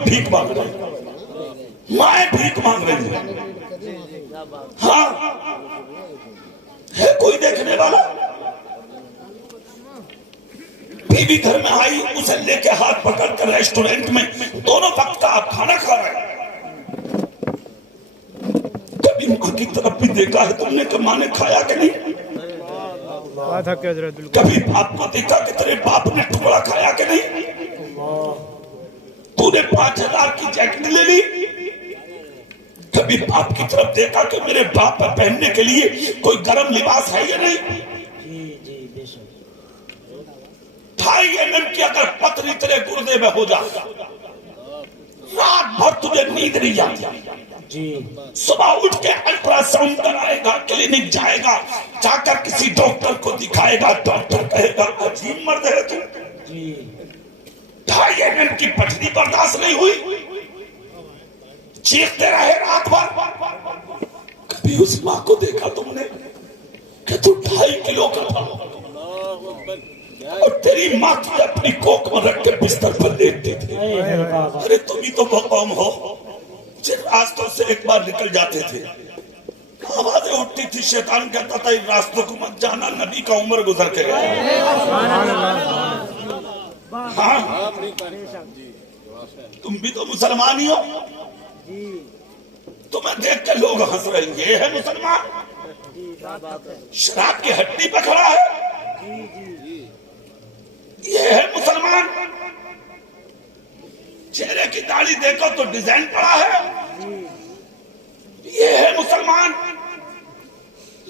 بھیک مانگ رہے ہیں، مائیں بھیک مانگ رہی ہیں۔ ہاں ہے کوئی دیکھنے والا؟ بیوی گھر میں آئی، اسے لے کے ہاتھ پکڑ کر ریسٹورنٹ میں دونوں وقت کا آپ کھانا کھا رہے ہیں۔ کبھی ماں کی طرف بھی دیکھا ہے تم نے کہ ماں نے کھایا کہ نہیں؟ کبھی باپ کو دیکھا کہ تیرے باپ نے ٹکڑا کھایا کہ نہیں؟ تو نے 5,000 کی جیکٹ لے لی؟ کبھی باپ کی طرف دیکھا کہ میرے باپ پر پہننے کے لیے کوئی گرم لباس ہے یا نہیں؟ 2.5 mm کی اگر پتری تیرے گردے میں ہو جائے، رات بھر تجھے نیند نہیں آتی، صبح اٹھ کے الٹرا ساؤنڈ کرائے گا، کلینک جائے گا، جا کر کسی ڈاکٹر کو دکھائے گا، ڈاکٹر کہے گا عجیب مرد ہے تو 2.5 mm کی پتری برداشت نہیں ہوئی، چیختے رہے رات بھر۔ کبھی اس ماں کو دیکھا تم نے کہ تو 2.5 کلو کا تھا اور تیری ماں تجھے اپنی کوک میں رکھ کے بستر پر لیٹتی تھی؟ ارے تم ہی تو وہ قوم ہو جن راستوں سے ایک بار نکل جاتے تھے، آوازیں اٹھتی تھی، شیطان کہتا تھا ان راستوں کو مت جانا، نبی کا عمر گزر کے گیا۔ ہاں تم بھی تو مسلمان ہی ہو، تمہیں دیکھ کے لوگ ہنس رہے ہیں، یہ ہے مسلمان؟ شراب کی ہڈی پہ کھڑا ہے، یہ ہے مسلمان؟ چہرے کی داڑھی دیکھو تو ڈیزائن پڑا ہے، یہ ہے مسلمان؟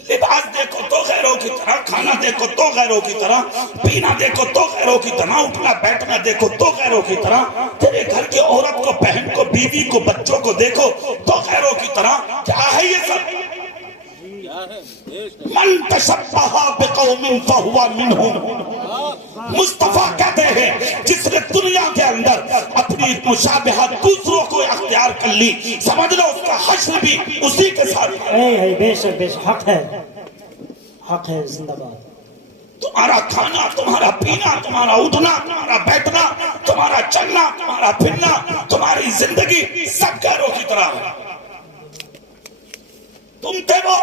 لباس دیکھو تو غیروں کی طرح، کھانا دیکھو تو غیروں کی طرح، پینا دیکھو تو غیروں کی طرح، اٹھنا بیٹھنا دیکھو تو غیروں کی طرح، تیرے گھر کی عورت کو، بہن کو، بیوی کو، بچوں کو دیکھو تو غیروں کی طرح۔ کیا ہے یہ سب؟ من تشبہ بقوم فہو منہم، مصطفیٰ کہتے ہیں جس نے دنیا کے اندر اپنی مشابہت دوسروں کو اختیار کر لی، سمجھ لو اس کا حشر بھی اسی کے ساتھ ہے۔ بے شک بے شک، حق ہے، حق ہے، زندہ باد۔ تمہارا کھانا، تمہارا پینا، تمہارا اٹھنا، تمہارا بیٹھنا، تمہارا چلنا، تمہارا پھرنا، تمہاری زندگی سب غیروں کی طرح ہے۔ تم تھے وہ،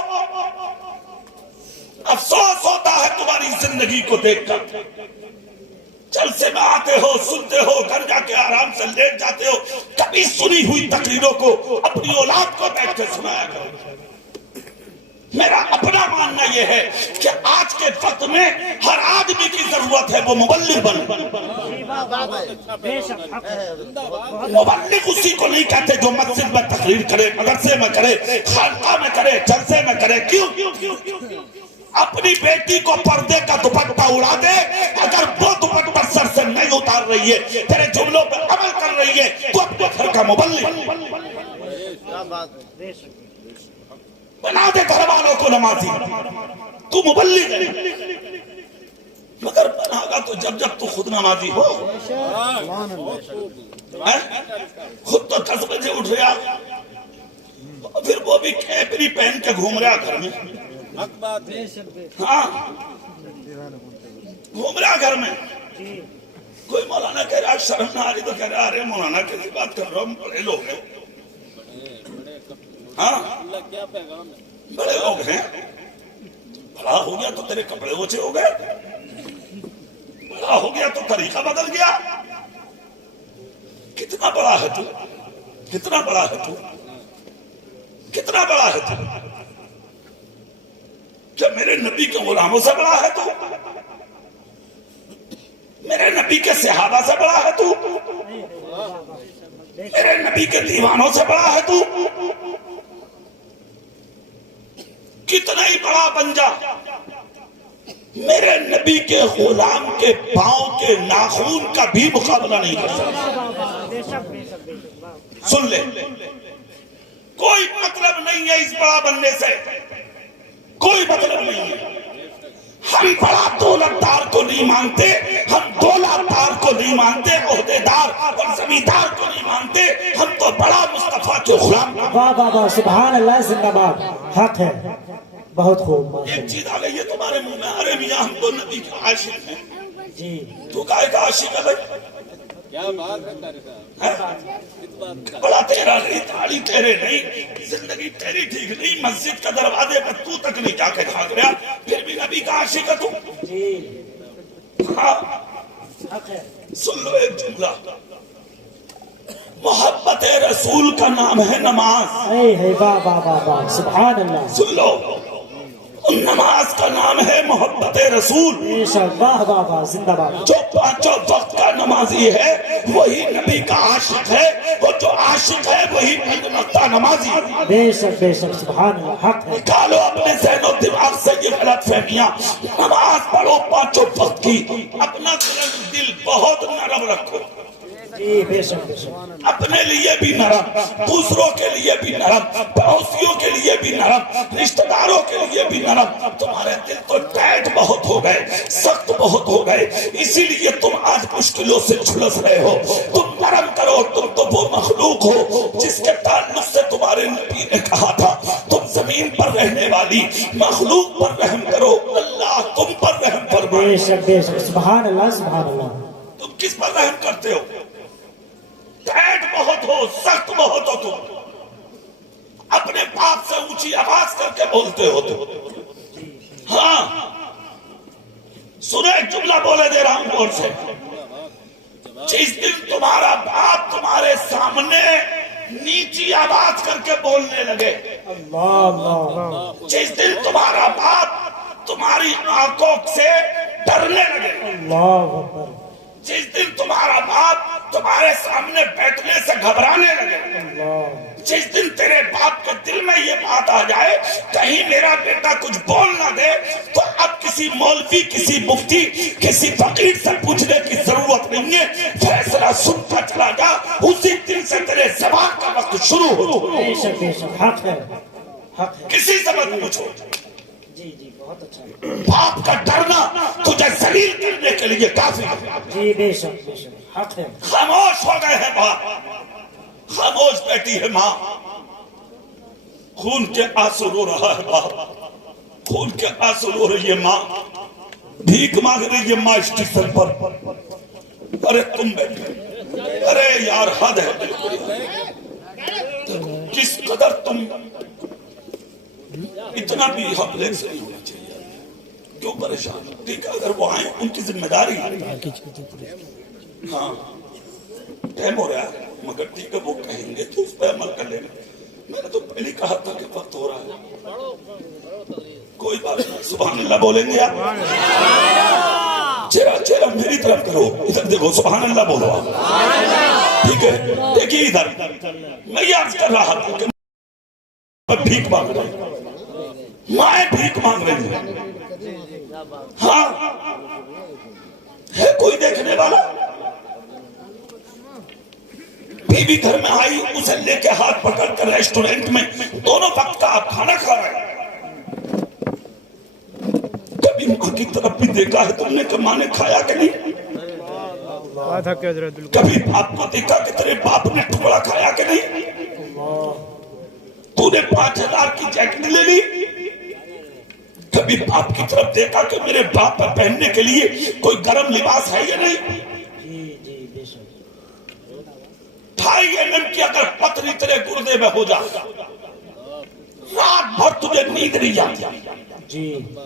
افسوس ہوتا ہے تمہاری زندگی کو دیکھ کر۔ جلسے میں آتے ہو، سنتے ہو، گھر جا کے آرام سے لیٹ جاتے ہو، کبھی سنی ہوئی تقریروں کو اپنی اولاد کو بیٹھ کے سنایا کرو۔ میرا اپنا ماننا یہ ہے کہ آج کے وقت میں ہر آدمی کی ضرورت ہے وہ مبلغ بنے۔ مبلغ اسی کو نہیں کہتے جو مسجد میں تقریر کرے، مدرسے میں کرے، خانقاہ میں کرے، جلسے میں کرے۔ کیوں؟ اپنی بیٹی کو پردے کا دوپٹہ اڑا دے، اگر وہ دوپٹہ سر سے نہیں اتار رہی ہے، تیرے جملوں پر عمل کر رہی ہے، تو اپنے گھر کا مبلغ بنا دے، گھر والوں کو نمازی، تو مبلغ ہے۔ مگر بنا گا تو جب تو خود نمازی ہو، خود تو 10 بجے اٹھ رہا، پھر وہ بھی کیپری پہن کے گھوم رہا گھر میں۔ ہاں گھوم رہا گھر میں، کوئی مولانا کہہ رہا شرم نہ آ رہی تو کہہ رہا ارے مولانا کیسی بات کر رہا ہوں، بڑے لوگ ہیں۔ ہاں بڑے لوگ ہیں، بڑا ہو گیا تو تیرے کپڑے اونچے ہو گئے، بڑا ہو گیا تو طریقہ بدل گیا۔ کتنا بڑا ہے تو، کتنا بڑا ہے تو، کتنا بڑا ہے تو؟ کیا میرے نبی کے غلاموں سے بڑا ہے تو؟ میرے نبی کے صحابہ سے بڑا ہے تو؟ میرے نبی کے دیوانوں سے بڑا ہے تو؟ کتنا ہی بڑا بن جا، میرے نبی کے غلام کے پاؤں کے ناخون کا بھی مقابلہ نہیں کر سکتا۔ سن لے، کوئی مطلب نہیں ہے اس بڑا بننے سے، کوئی مطلب نہیں ہے۔ ہم بڑا دولتدار کو نہیں مانتے، ہم دولتدار کو نہیں مانتے، عہدیدار اور زمیندار کو نہیں مانتے، ہم تو بڑا مصطفیٰ کے غلام۔ واہ واہ واہ، سبحان اللہ، زندہ باد، حق ہے، بہت خوب۔ ایک چیز آ گئی ہے تمہارے منہ میں، ارے میاں ہم تو نبی کے عاشق ہیں۔ جی تو کہے کا عاشق ہے بھائی؟ بڑا تیرا نہیں، تاڑی تیرے نہیں، زندگی تیری ٹھیک نہیں، مسجد کا دروازے پر تو تک نہیں جا کے جھانک رہا، پھر بھی نبی کا عاشق ہے تو؟ جی ہاں حق ہے سن لو ایک جملہ، محبت رسول کا نام ہے نماز. اے ہے واہ واہ واہ واہ سبحان اللہ سن لو، نماز کا نام ہے محبت رسول. بے شک واہ واہ واہ زندہ باد جو پانچوں وقت کا نمازی ہے وہی نبی کا عاشق ہے، اور جو عاشق ہے وہی پنج وقتہ نمازی. بے شک سبحان اللہ حق ہے نکالو اپنے ذہن و دماغ سے یہ غلط فہمیاں. نماز پڑھو پانچوں وقت کی، اپنا دل بہت نرم رکھو، جی بے شک اپنے لیے بھی نرم، دوسروں کے لیے بھی نرم، پڑوسیوں کے لیے بھی نرم، رشتہ داروں کے لیے بھی نرم. تمہارے دل تو ٹائٹ بہت ہو گئے، سخت بہت ہو گئے، اسی لیے تم آج مشکلوں سے جھلس رہے ہو. تم نرم کرو، تم تو وہ مخلوق ہو جس کے تعلق سے تمہارے نبی نے کہا تھا تم زمین پر رہنے والی مخلوق پر رحم کرو، اللہ تم پر رحم فرمائے. بے شک سبحان اللہ تم کس پر رحم کرتے ہو؟ ٹائٹ بہت ہو، سخت بہت ہو، تم اپنے باپ سے اونچی آواز کر کے بولتے ہو تم. ہاں سنو ایک جملہ بولے دے رہا ہوں غور سے. جس دن تمہارا باپ تمہارے سامنے نیچی آواز کر کے بولنے لگے، اللہ جس دن تمہارا باپ تمہاری آنکھوں سے ڈرنے لگے، اللہ اکبر جس دن تمہارا باپ تمہارے سامنے بیٹھنے سے گھبرانے لگے، اللہ جس دن تیرے باپ کے دل میں یہ بات آ جائے کہیں میرا بیٹا کچھ بول نہ دے، تو اب کسی مولوی، کسی مفتی، کسی فقیر سے پوچھنے کی ضرورت نہیں ہے، فیصلہ سنتا چلا جا، اسی دن سے تیرے زبان کا وقت شروع ہو. بے شک حق ہے کسی سے مت پوچھو. جی بہت اچھا ہے باپ کا ڈرنا تجھے ذلیل کرنے کے لیے کافی ہے. جی بے شک حق ہے خاموش ہو گئے ہیں باپ، خاموش بیٹھی ہے ماں، خون کے آنسو رو رہا ہے باپ، خون کے آنسو رو رہی ہے ماں، بھیک مانگ رہی ہے ماں اسٹیشن پر. ارے تم بیٹھے، ارے یار حد ہے، کس قدر تم اتنا بھی حملے سے نہیں ہونا چاہیے. کیوں پریشان؟ ٹھیک ہے اگر وہ آئیں ان کی ذمہ داری ہے. ہاں ٹائم ہو رہا ہے مگر ٹھیک ہے وہ کہیں گے تو اس پہ عمل کر لینا. میں نے تو پہلے کہا تھا کہ وقت ہو رہا ہے. کوئی بات نہیں، سبحان اللہ بولیں گے آپ؟ چہرہ میری طرف کرو، ادھر دیکھو، سبحان اللہ بولو آپ. ٹھیک ہے دیکھیے ادھر، میں یہ عرض کر رہا تھا کہ بھیک مانگ رہے ہیں، مائیں بھیک مانگ رہی ہیں. ہاں ہے کوئی دیکھنے والا؟ بیوی گھر میں آئی، اسے لے کے ہاتھ پکڑ کر ریسٹورنٹ میں دونوں وقت کا آپ کھانا کھا رہے ہیں. کبھی ماں کی طرف بھی دیکھا ہے تم نے کہ ماں نے کھایا کہ نہیں؟ کبھی باپ کو دیکھا کہ تیرے باپ نے ٹکڑا کھایا کہ نہیں؟ تو نے 5,000 کی جیکٹ لے لی؟ کبھی باپ کی طرف دیکھا کہ میرے باپ پر پہننے کے لیے کوئی گرم لباس ہے یا نہیں؟ 2.5 mm کی اگر پتری تیرے گردے میں ہو جاتا، رات بھر تجھے نیند نہیں آتی،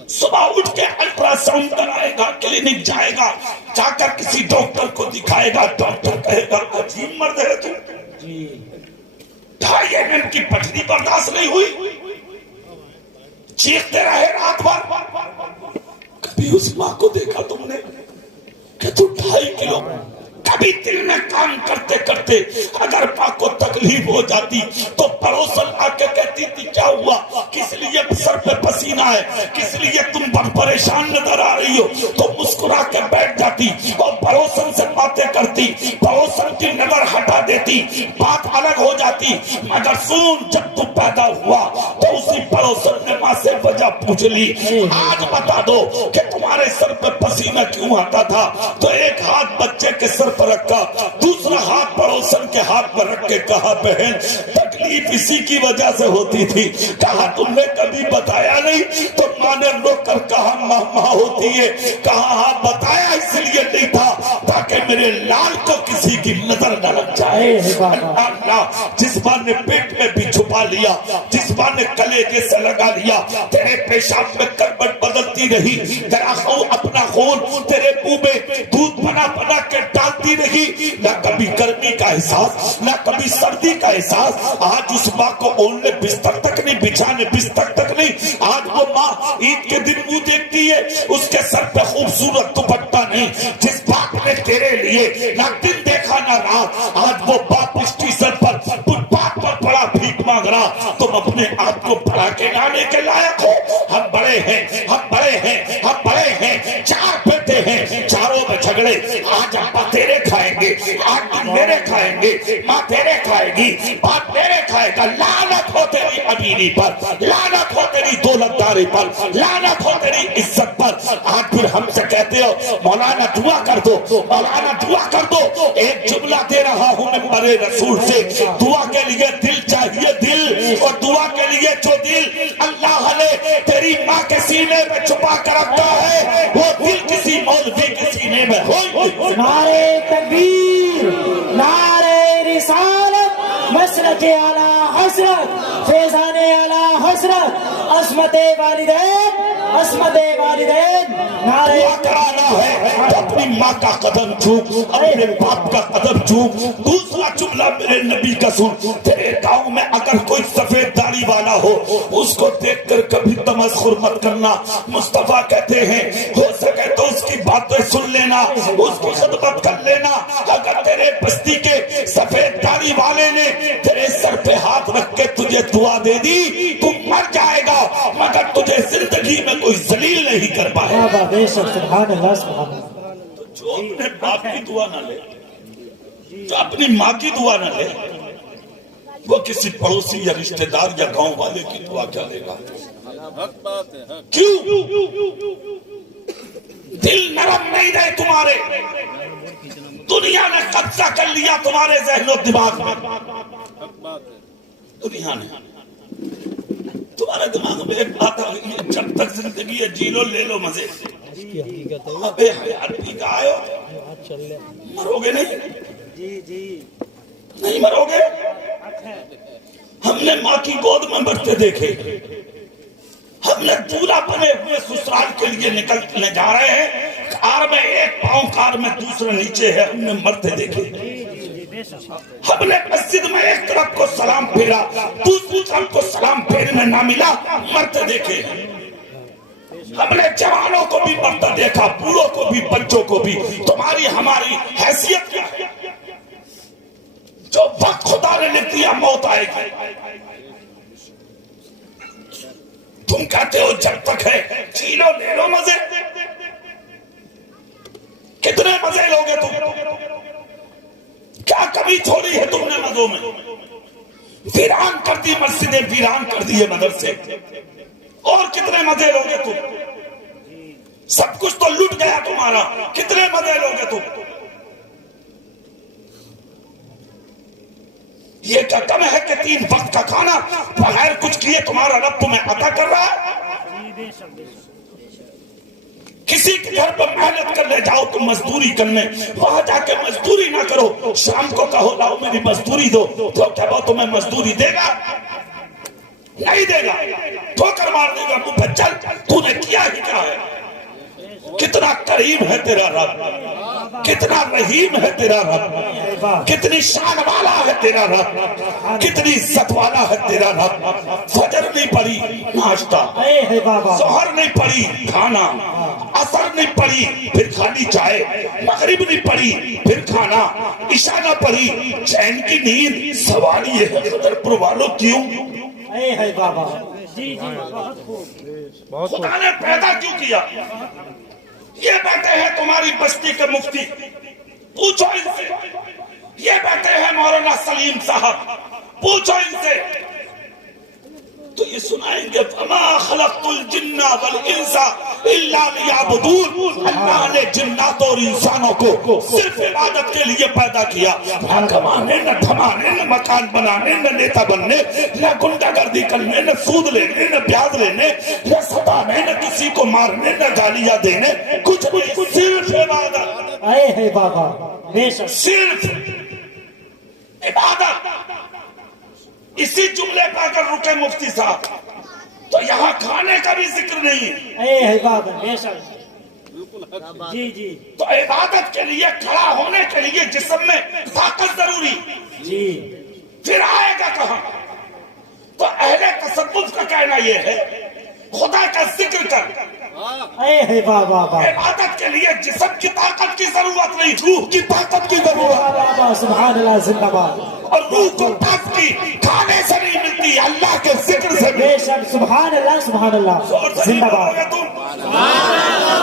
صبح اٹھ کے الٹرا ساؤنڈ کرائے گا، کلینک جائے گا، جا کر کسی ڈاکٹر کو دکھائے گا، ڈاکٹر کہے گا عجیب مرد ہے تو 2.5 mm کی پتری برداشت نہیں ہوئی، چیختے رہے رات بھر. کبھی اس ماں کو دیکھا تم نے کہ تو 2.5 کلو کبھی دل میں کام کرتے کرتے اگر ماں کو تکلیف ہو جاتی تو پڑوسن آ کے کہتی تھی کیا ہوا، کس لیے سر پہ پسینہ ہے، کس لیے تم بڑھ پریشان نظر آ رہی ہو، تو مسکرا کے بیٹھ جاتی اور پڑوسن سے باتیں کرتی، پڑوسن کی نظر ہٹا دیتی، بات الگ ہو جاتی. مگر سن جب تو پیدا ہوا تو اسی پڑوسن نے ماں سے وجہ پوچھ لی، آج بتا دو کہ تمہارے سر پہ پسینہ کیوں آتا تھا؟ تو ایک ہاتھ بچے کے سر پر رکھا، دوسرا ہاتھ پڑوسن کے ہاتھ پر رکھ کے کہا بہن تکلیف تکلیف اسی کی وجہ سے ہوتی تھی. کہا تم نے کبھی بتایا نہیں؟ تو ماں نے رو کر کہا ماں ہوتی ہے. کہا ہاں بتایا اس لیے نہیں تھا تاکہ میرے لال کو کسی کی نظر نہ لگ جائے. اللہ جس ماں نے پیٹ میں بھی چھپا لیا, جس ماں نے کلیجے سے لگا لیا, تیرے پیشاب میں کربٹ بدلتی رہی, تیرا اپنا خون تیرے منہ میں دودھ بنا بنا کے ڈالتی رہی, نہ کبھی گرمی کا احساس نہ کبھی سردی کا احساس. آج اس ماں کو اوننے بستر تک نہیں, بچھانے بستر تک نہیں. آج وہ ماں عید کے دن منہ دیکھتی ہے, اس کے سر پہ خوبصورت دوپٹہ نہیں. جس باپ نے تیرے لیے نہ دن دیکھا نہ رات, آج وہ باپ اسٹیشن پر فٹ پاتھ پر پڑا بھیک مانگ رہا. تم اپنے آپ کو بڑا کے لانے کے لائق ہو. ہم بڑے ہیں, ہم بڑے ہیں, ہم بڑے ہیں. 4 بیٹے ہیں, چاروں میں جھگڑے. آج ابا تیرے کھائیں گے, آج تم میرے کھائیں گے, ماں تیرے کھائے گی, باپ میرے کھائے گا. لعنت ہو تیری امیری پر, لعنت ہو تیری دولتداری پر, لعنت ہو تیری عزت پر. آج پھر ہم سے کہتے ہو مولانا دعا کر دو, مولانا دعا کر دو. ایک جملہ دے رہا ہوں میں بڑے رسول سے, دعا کے لیے دل چاہیے, دل. اور دعا کے لیے جو دل اللہ نے تیری ماں کے سینے میں چھپا کر رکھا ہے, وہ دل کسی مولوی کے سینے میں ہو. نعرے تکبیر, نعرے رسالت, مسلک اعلی حضرت, فیضان اعلی حضرت, عصمت والدین, عصمت والدین. نعرے دعا کرانا ہے تو اپنی ماں کا قدم چھوک, اپنے باپ کا قدم چھوک. دوسرا جملہ میرے نبی کا سن, تیرے گاؤں میں اگر کوئی سفید داڑھی والا ہو, اس کو دیکھ کر کبھی تمسخر مت کرنا. مصطفیٰ کہتے ہیں ہو سکے تو اس کی باتیں سن لینا, اس کی خدمت کر لینا. اگر تیرے بستی کے سفید داڑھی والے نے تیرے سر پہ ہاتھ رکھ کے تجھے دعا دے دی, تو مر جائے گا مگر تجھے زندگی میں کوئی ذلیل نہیں کر پائے. سبحان اللہ, سبحان اللہ. جو اپنے باپ کی دعا نہ لے, جو اپنی ماں کی دعا نہ لے, وہ کسی پڑوسی یا رشتہ دار یا گاؤں والے کی دعا کیا لے گا؟ کیوں دل نرم نہیں رہے تمہارے؟ دنیا نے قبضہ کر لیا تمہارے ذہن و دماغ میں. دنیا نے تمہارے دماغ میں ایک بات آ گئی ہے, جب تک زندگی ہے جی لو, لے لو مزے. ابے حیات پی کا آئے ہو, مرو گے نہیں, نہیں مرو گے. ہم نے ماں کی گود میں بڑھتے دیکھے, ہم نے دورا بنے ہوئے سسرال کے لیے نکلنے جا رہے ہیں, کار میں ایک پاؤں کار میں دوسرا نیچے ہے, ہم نے مرتے دیکھے. ہم نے مسجد میں ایک طرف کو سلام پھیرا, دوسری طرف کو سلام پھیرنے نہ ملا, مرتے دیکھے. ہم نے جوانوں کو بھی مرتا دیکھا, بوڑھوں کو بھی, بچوں کو بھی. تمہاری ہماری حیثیت کیا ہے؟ جو وقت خدا نے لکھ دیا موت آئے گی. تم کہتے ہو جب تک ہے جی لو, لے لو مزے. کتنے مزے لوگے تم؟ کیا کمی چھوڑی ہے تم نے مزوں میں؟ ویران کر دی مسجدیں, ویران کر دیے مدرسے, اور کتنے مزے لوگے تم؟ سب کچھ تو لٹ گیا تمہارا, کتنے مزے لوگے تم؟ یہ کیا کم ہے کہ 3 وقت کا کھانا بغیر کچھ کیے تمہارا رب تمہیں عطا کر رہا ہے؟ کسی کے گھر پر محنت کرنے جاؤ تم مزدوری کرنے, وہاں جا کے مزدوری نہ کرو. شام کو کہو لاؤ میری مزدوری دو, تو کیا وہ تمہیں مزدوری دے گا؟ نہیں دے گا, ٹھوکر مار دے گا منہ پہ. چل, تو نے کیا ہی کیا ہے. کتنا کریم ہے تیرا رب, کتنا رحیم ہے تیرا رب, کتنی شان والا ہے تیرا رب, کتنی عزت والا ہے تیرا رب. فجر نہیں پڑی ناشتہ, ظہر نہیں پڑی کھانا, عصر نہیں پڑی پھر خالی چائے, مغرب نہیں پڑی پھر کھانا, عشاء نہ پڑی چین کی نیند. سوال یہ ہے قدرپور والوں کیوں؟ خدا نے پیدا کیوں کیا؟ یہ بیٹھے ہیں تمہاری بستی کے مفتی, پوچھو ان سے. یہ بیٹھے ہیں مولانا سلیم صاحب, پوچھو ان سے, تو یہ سنائیں گے فما خلقت الجن والانس الا لیعبدون، اللہ نے جنات اور انسانوں کو صرف عبادت کے لیے پیدا کیا، نہ کمانے نہ دھمانے نہ مکان بنانے نہ نیتا بننے نہ گنڈا گردی کرنے نہ سود لینے نہ بیاض لینے نہ ستانے نہ کسی کو مارنے نہ گالیاں دینے، کچھ نہیں، صرف عبادت، اے ہے بابا بے شک صرف عبادت۔ اسی جملے پہ اگر رکے مفتی صاحب تو یہاں کھانے کا بھی ذکر نہیں ہے، اے ہے بابا بے شک جی جی تو عبادت کے لیے کھڑا ہونے کے لیے جسم میں طاقت ضروری، جی پھر آئے گا کہاں؟ تو اہل تصوف کا کہنا یہ ہے خدا کا ذکر کر، اے ہے بابا بابا عبادت کے لیے جسم کی طاقت کی ضرورت نہیں، روح کی طاقت کی ضرورت، بابا سبحان اللہ زندہ باد اور روح کو طاقت کی کھانے سے نہیں ملتی، اللہ کے ذکر سے بے شک سبحان اللہ زور سے نہیں زندہ بولو باد گے تم،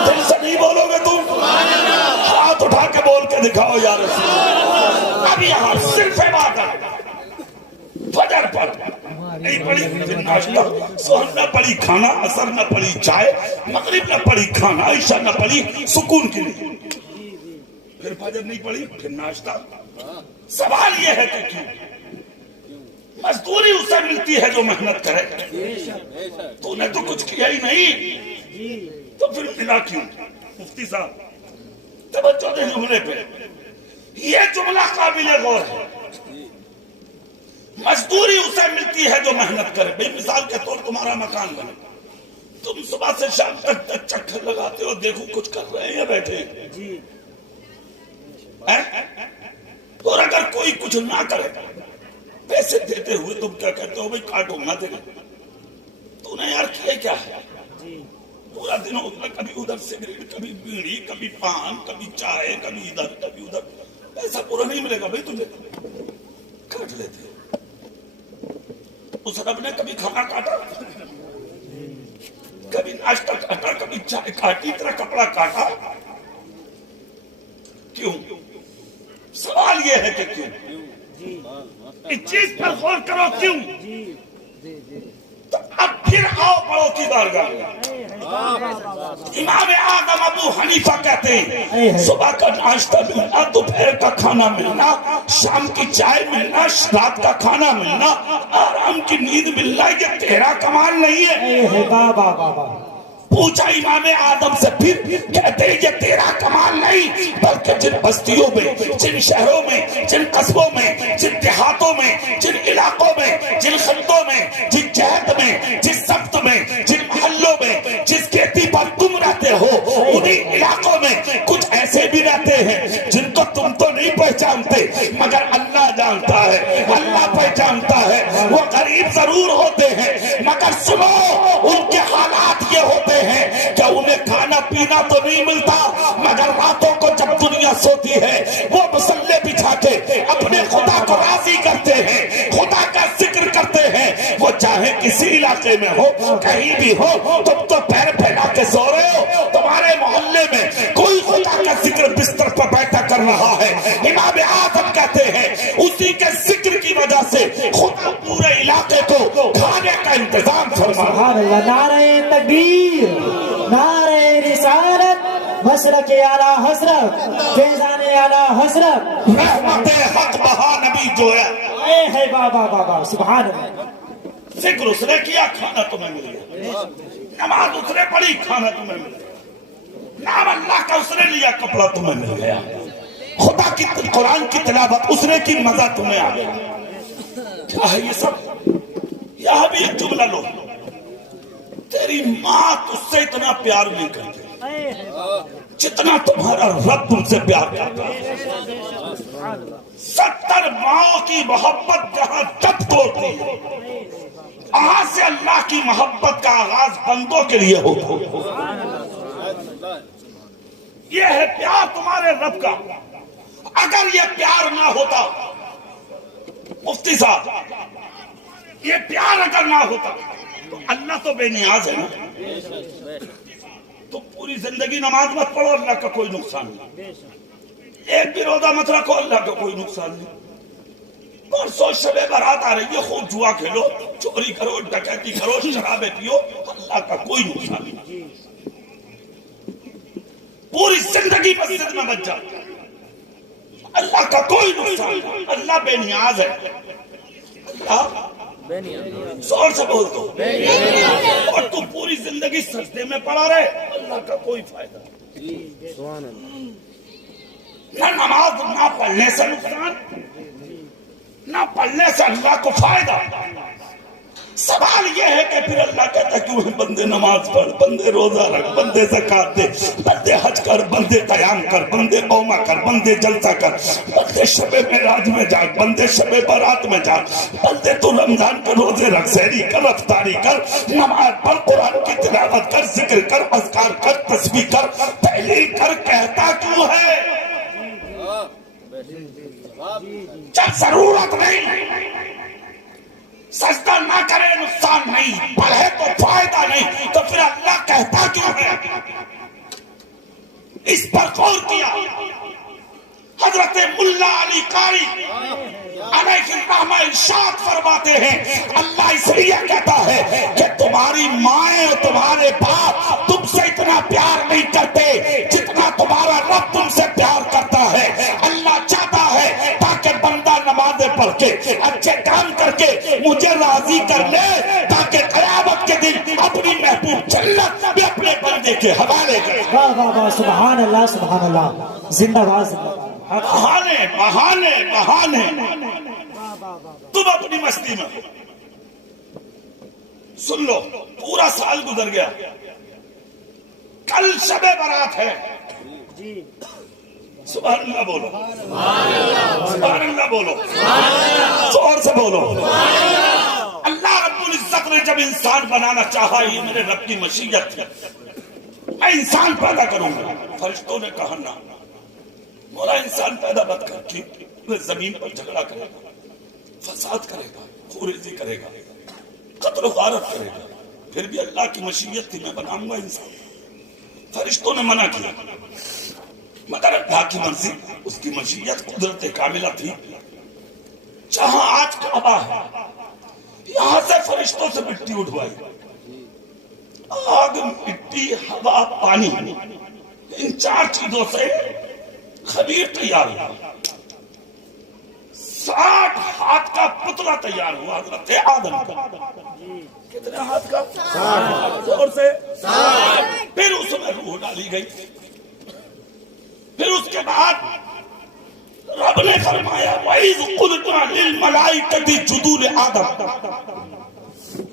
دل سے نہیں بولو گے تم، ہاتھ اٹھا کے بول کے دکھاؤ یا رسول اللہ۔ اب یہاں صرف عبادت، فجر پر نہیں پڑی پھر ناشتہ، سحر نہ پڑی کھانا، عصر نہ پڑی چائے، مغرب نہ پڑی کھانا، عشاء نہ پڑی سکون کے لیے، پھر فجر نہیں پڑی پھر ناشتہ۔ سوال یہ ہے کہ کیوں؟ مزدوری اسے ملتی ہے جو محنت کرے، تو نے تو کچھ کیا ہی نہیں، تو پھر ملا کیوں؟ مفتی صاحب توجہ دیں جملے پہ، یہ جملہ قابل غور ہے۔ مزدوری اسے ملتی ہے جو محنت کرے، بے مثال کے طور تمہارا مکان بنے، تم صبح سے شام تک چکر لگاتے ہو، دیکھو کچھ کر رہے ہیں یا بیٹھے ہیں؟ اور اگر کوئی کچھ نہ کرے پیسے دیتے ہوئے تم کیا کہتے ہو؟ بھائی کاٹو نہ دے، تو نے یار کیا کیا ہے؟ پورا دن ہوگا کبھی ادھر سگریٹ، کبھی بیڑی، کبھی پان، کبھی چائے، کبھی ادھر کبھی ادھر، پیسہ پورا نہیں ملے گا بھائی تجھے، کاٹ لیتے۔ اس رب نے کبھی کھانا کاٹا، کبھی ناشتہ کاٹا، کبھی چائے کاٹی، تیرا کپڑا کاٹا، کیوں؟ سوال یہ ہے کہ کیوں؟ اس چیز پر غور کرو کیوں؟ تو اب پھر آؤ بڑوں کی بارگاہ میں۔ امام اعظم ابو حنیفہ کہتے ہیں صبح کا ناشتہ ملنا، دوپہر کا کھانا ملنا، شام کی چائے ملنا، رات کا کھانا ملنا، آرام کی نیند ملنا، یہ تیرا کمال نہیں ہے۔ اے ہے بابا بابا پوچھا امام آدم سے، پھر کہتے ہیں یہ تیرا کمال نہیں، بلکہ جن بستیوں میں، جن شہروں میں، جن قصبوں میں، جن دیہاتوں میں، جن علاقوں میں، جن خطوں میں، جن جہت میں، جس سبت میں، جن محلوں میں، جس کھیتی پر تم رہتے ہو، انہی علاقوں میں کچھ ایسے بھی رہتے ہیں جن کو تم تو نہیں پہچانتے مگر اللہ جانتا ہے، اللہ پہچانتا ہے۔ وہ غریب ضرور ہوتے ہیں مگر سنو ان کے حالات یہ ہوتے ہیں کہ انہیں کھانا پینا تو نہیں ملتا مگر راتوں کو جب دنیا سوتی ہے وہ مصلے بچھا کے اپنے خدا کو راضی کرتے ہیں، خدا کا ذکر کرتے ہیں۔ وہ چاہے کسی علاقے میں ہو، کہیں بھی ہو، تم تو پیر پھیلا کے سو رہے ہو، تمہارے محلے میں کوئی خدا کا ذکر بستر پر بیٹھا کر رہا ہے۔ امام اعظم کہتے ہیں اسی کے ذکر کی وجہ سے خدا پورے علاقے کو کھانے کا انتظام فرما۔ سبحان اللہ، نعرہ تکبیر، نعرہ رسالت، مسلک اعلیٰ حضرت، فیضان اعلیٰ حضرت، رحمت حق بہا نبی جو ہے، اے ہے بابا بابا سبحان اللہ۔ ذکر اس نے کیا، کھانا تمہیں مل گیا، نماز اس نے پڑھی، کھانا تمہیں مل گیا، نام اللہ کا اس نے لیا، کپڑا تمہیں مل گیا، خدا کی قرآن کی تلاوت اس نے کی، مزہ تمہیں آ گیا۔ کیا ہے یہ سب؟ یہاں بھی ایک جملہ لو، تیری ماں تجھ سے اتنا پیار نہیں کرتی جتنا تمہارا رب تم سے پیار کرتا ہے۔ 70 ماؤں کی محبت جہاں جب توڑتی ہے، وہاں سے اللہ کی محبت کا آغاز بندوں کے لیے ہوتا ہے۔ یہ ہے پیار تمہارے رب کا۔ اگر یہ پیار نہ ہوتا، مفتی صاحب یہ پیار اگر نہ ہوتا تو اللہ تو بے نیاز ہے نا، تو پوری زندگی نماز مت پڑھو، اللہ کا کوئی نقصان نہیں، ایک بھی روزہ مت رکھو، اللہ کا کوئی نقصان نہیں، پرسوں شب برات آ رہی ہے، خوب جوا کھیلو، چوری کرو، ڈکیتی کرو، شرابیں پیو، اللہ کا کوئی نقصان نہیں۔ پوری زندگی مسجد میں بچ جا، اللہ کا کوئی نقصان نہیں، اللہ بے نیاز ہے، اللہ زور سے بول دو، اور تو پوری زندگی سجدے میں پڑا رہے، اللہ کا کوئی فائدہ نہیں، نہ نماز نہ پڑھنے سے نقصان، نہ پڑھنے سے اللہ کو فائدہ۔ سوال یہ ہے کہ پھر اللہ کہتا ہے کہ بندے نماز پڑھ، بندے روزہ رکھ، بندے زکات دے، بندے حج کر، بندے قیام کر، بندے قومہ کر، بندے جلسہ کر، بندے شب معراج میں جا، بندے شب برات میں جا، بندے تو رمضان کے روزے رکھ، سحری کر، افطاری کر، نماز پڑھ، قرآن کی تلاوت کر، ذکر کر، اذکار کر، تسبیح کر، تحلیل کر، کہتا کیوں ہے؟ جب ضرورت نہیں، سجدہ نہ کرے نقصان نہیں، پڑھے تو فائدہ نہیں، تو پھر اللہ کہتا کیوں ہے؟ اس پر غور کیا حضرت ملا علی قاری علیہ الرحمہ ارشاد فرماتے ہیں، اللہ اس لیے کہتا ہے کہ تمہاری مائیں اور تمہارے باپ تم سے اتنا پیار نہیں کرتے جتنا تمہارا رب تم سے پیار کرتا ہے۔ اللہ چاہتا ہے تاکہ بندہ نمازیں پڑھ کے اچھے کام کر کے مجھے راضی کر لے، تاکہ قیامت کے دن اپنی محبوب جنت بھی اپنے بندے کے حوالے کرے۔ واہ واہ واہ، سبحان اللہ سبحان اللہ، زندہ باد زندہ باد۔ بہانے بہانے بہانے، تم اپنی مستی میں سن لو، پورا سال گزر گیا، کل شب برات ہے، سبحان اللہ بولو، سبحان اللہ بولو، زور سے بولو۔ اللہ رب العزت نے جب انسان بنانا چاہا، یہ میرے رب کی مشیت تھی، میں انسان پیدا کروں گا۔ فرشتوں نے کہا نہ، مولا انسان پیدا مت کر، کہ زمین پر جھگڑا کرے گا، فساد کرے گا، خوریزی کرے گا، قتل و غارت کرے گا۔ پھر بھی اللہ کی مشیت تھی، میں بناؤں گا انسان۔ فرشتوں نے منع کیا، مگر اللہ کی مرضی، اس کی مشیت قدرت کاملہ تھی۔ جہاں آج کعبہ ہے، یہاں سے فرشتوں سے مٹی اٹھوائی، آگ، مٹی، ہوا، پانی، ان چار چیزوں سے خمیر تیار ہوا، 60 ہاتھ کا پتلا تیار ہوا حضرت آدم کا۔ کتنے ہاتھ کا؟ 60۔ زور سے 60۔ پھر اس میں روح ڈالی گئی، پھر اس کے بعد رب نے فرمایا وَإِذْ قُلْنَا لِلْمَلَائِكَةِ اسْجُدُوا لِآدَمَ،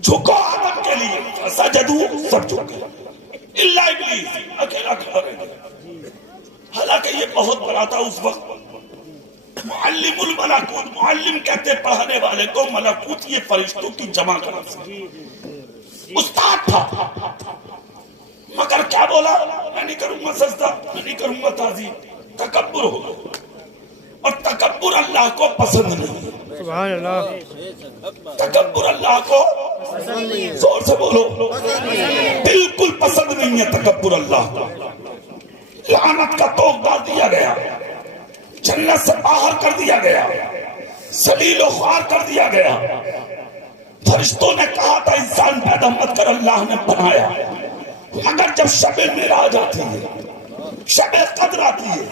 جھکو آدم کے لیے، فسجدوا، سب جھکے الا ابلیس، اکیلا کھڑا رہ گیا۔ حالانکہ یہ بہت بڑا تھا اس وقت، معلم الملکوت، معلم کہتے پڑھانے والے کو، ملکوت یہ فرشتوں کی جمع کرا سکتے، استاد تھا، مگر کیا بولا؟ میں نہیں کروں گا سجدہ، میں نہیں کروں گا تعظیم، تکبر ہوگا، اور تکبر اللہ کو پسند نہیں۔ سبحان اللہ، تکبر اللہ کو زور سے بولو، بالکل پسند نہیں ہے تکبر اللہ کو۔ لعنت کا توق ڈال دیا گیا، جنت سے باہر کر دیا گیا، ذلیل و خوار کر دیا گیا۔ فرشتوں نے کہا تھا انسان پیدا مت کر، اللہ نے بنایا، مگر جب شب معراج آتی ہے، شب قدر آتی ہے،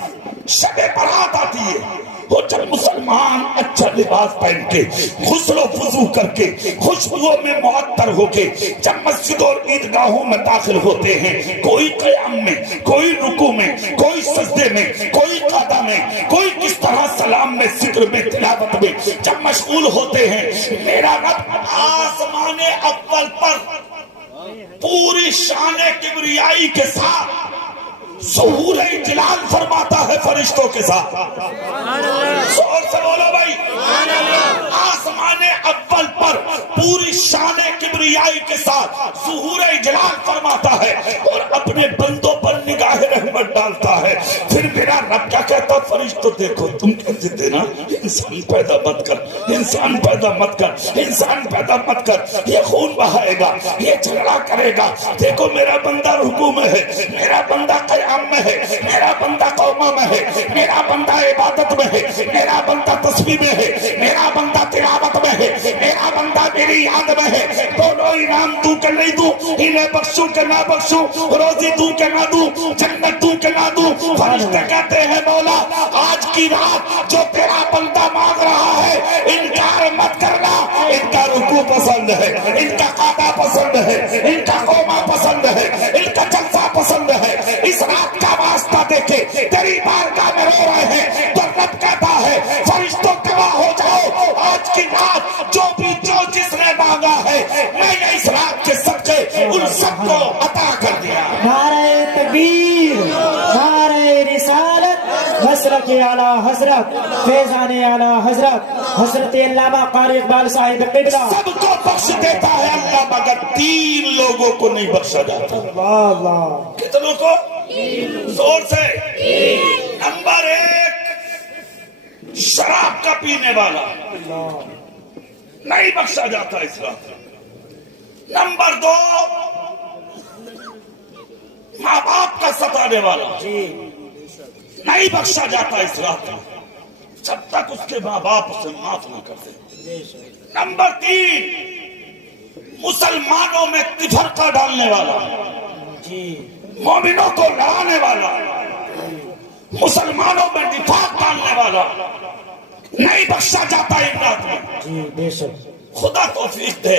شب برات آتی ہے، وہ جب مسلمان اچھا لباس پہن کے، غسل و وضو کر کے، خوشبوؤں میں معطر ہو کے جب مسجد اور عیدگاہوں میں داخل ہوتے ہیں، کوئی قیام میں، کوئی رکوع میں، کوئی سجدے میں، کوئی قعدہ میں، کوئی کس طرح سلام میں، ذکر میں، تلاوت میں جب مشغول ہوتے ہیں، میرا رب آسمان اول پر پوری شان کبریائی کے ساتھ ظہور جلال فرماتا ہے فرشتوں کے ساتھ۔ زور سے بولو بھائی، آسمان اول پر پوری شان کبریائی کے ساتھ ظہور جلال فرماتا ہے اور اپنے بندوں پر نگاہ رحمت ڈالتا ہے۔ پھر میرا رب کیا کہتا؟ فرشتوں دیکھو، تم کہتے تھے نا انسان پیدا مت کر، انسان پیدا مت کر، انسان پیدا مت کر، یہ خون بہائے گا، یہ جھگڑا کرے گا، دیکھو میرا بندہ رکوع میں ہے، میرا بندہ قیام میں ہے، میرا بندہ قومہ میں ہے، میرا بندہ عبادت میں ہے، میرا بندہ تسبیح میں ہے، میرا بندہ تلاوت میں ہے، میرا بندہ میری یاد میں ہے، دونوں انعام دوں کہ نہیں دوں، انہیں بخشوں کہ نہ بخشوں، روزی دوں کہ نہ دوں، جنت دوں کہ نہ دوں۔ فرشتے کہتے ہیں مولا آج کی رات جو تیرا بندہ مانگ رہا ہے انکار مت کرنا، ان کا رکوع پسند ہے، ان کا قعدہ پسند ہے، ان کا قومہ پسند ہے، ان کا جلسہ پسند ہے۔ اس رات کا واسطہ دیکھے تیری بارگاہ میں رو رہے ہیں تو رب کہتا ہے فرشتوں گواہ ہو جاؤ، آج کی رات جو جس نے مانگا ہے میں نے اس رات کے صدقے ان سب کو عطا کر دیا۔ نعرہ تکبیر، نعرہ رسالت، حضرت اعلی حضرت فیضان اعلی حضرت حضرت علامہ قاری اقبال صاحب قبلہ سب کو بخش دیتا ہے اللہ مگر 3 لوگوں کو نہیں بخشا جاتا۔ اللہ اللہ کتنوں کو؟ زور سے۔ نمبر 1 شراب کا پینے والا نہیں بخشا جاتا اس رات۔ نمبر 2 ماں باپ کا ستانے والا نہیں بخشا جاتا اس رات جب تک اس کے ماں باپ اسے معاف نہ کرتے۔ نمبر 3 مسلمانوں میں تفرقہ ڈالنے والا، مومنوں کو لڑانے والا، مسلمانوں میں نفاق ڈالنے والا نہیں بخشا جاتا ان رات میں۔ جی بے شک خدا توفیق دے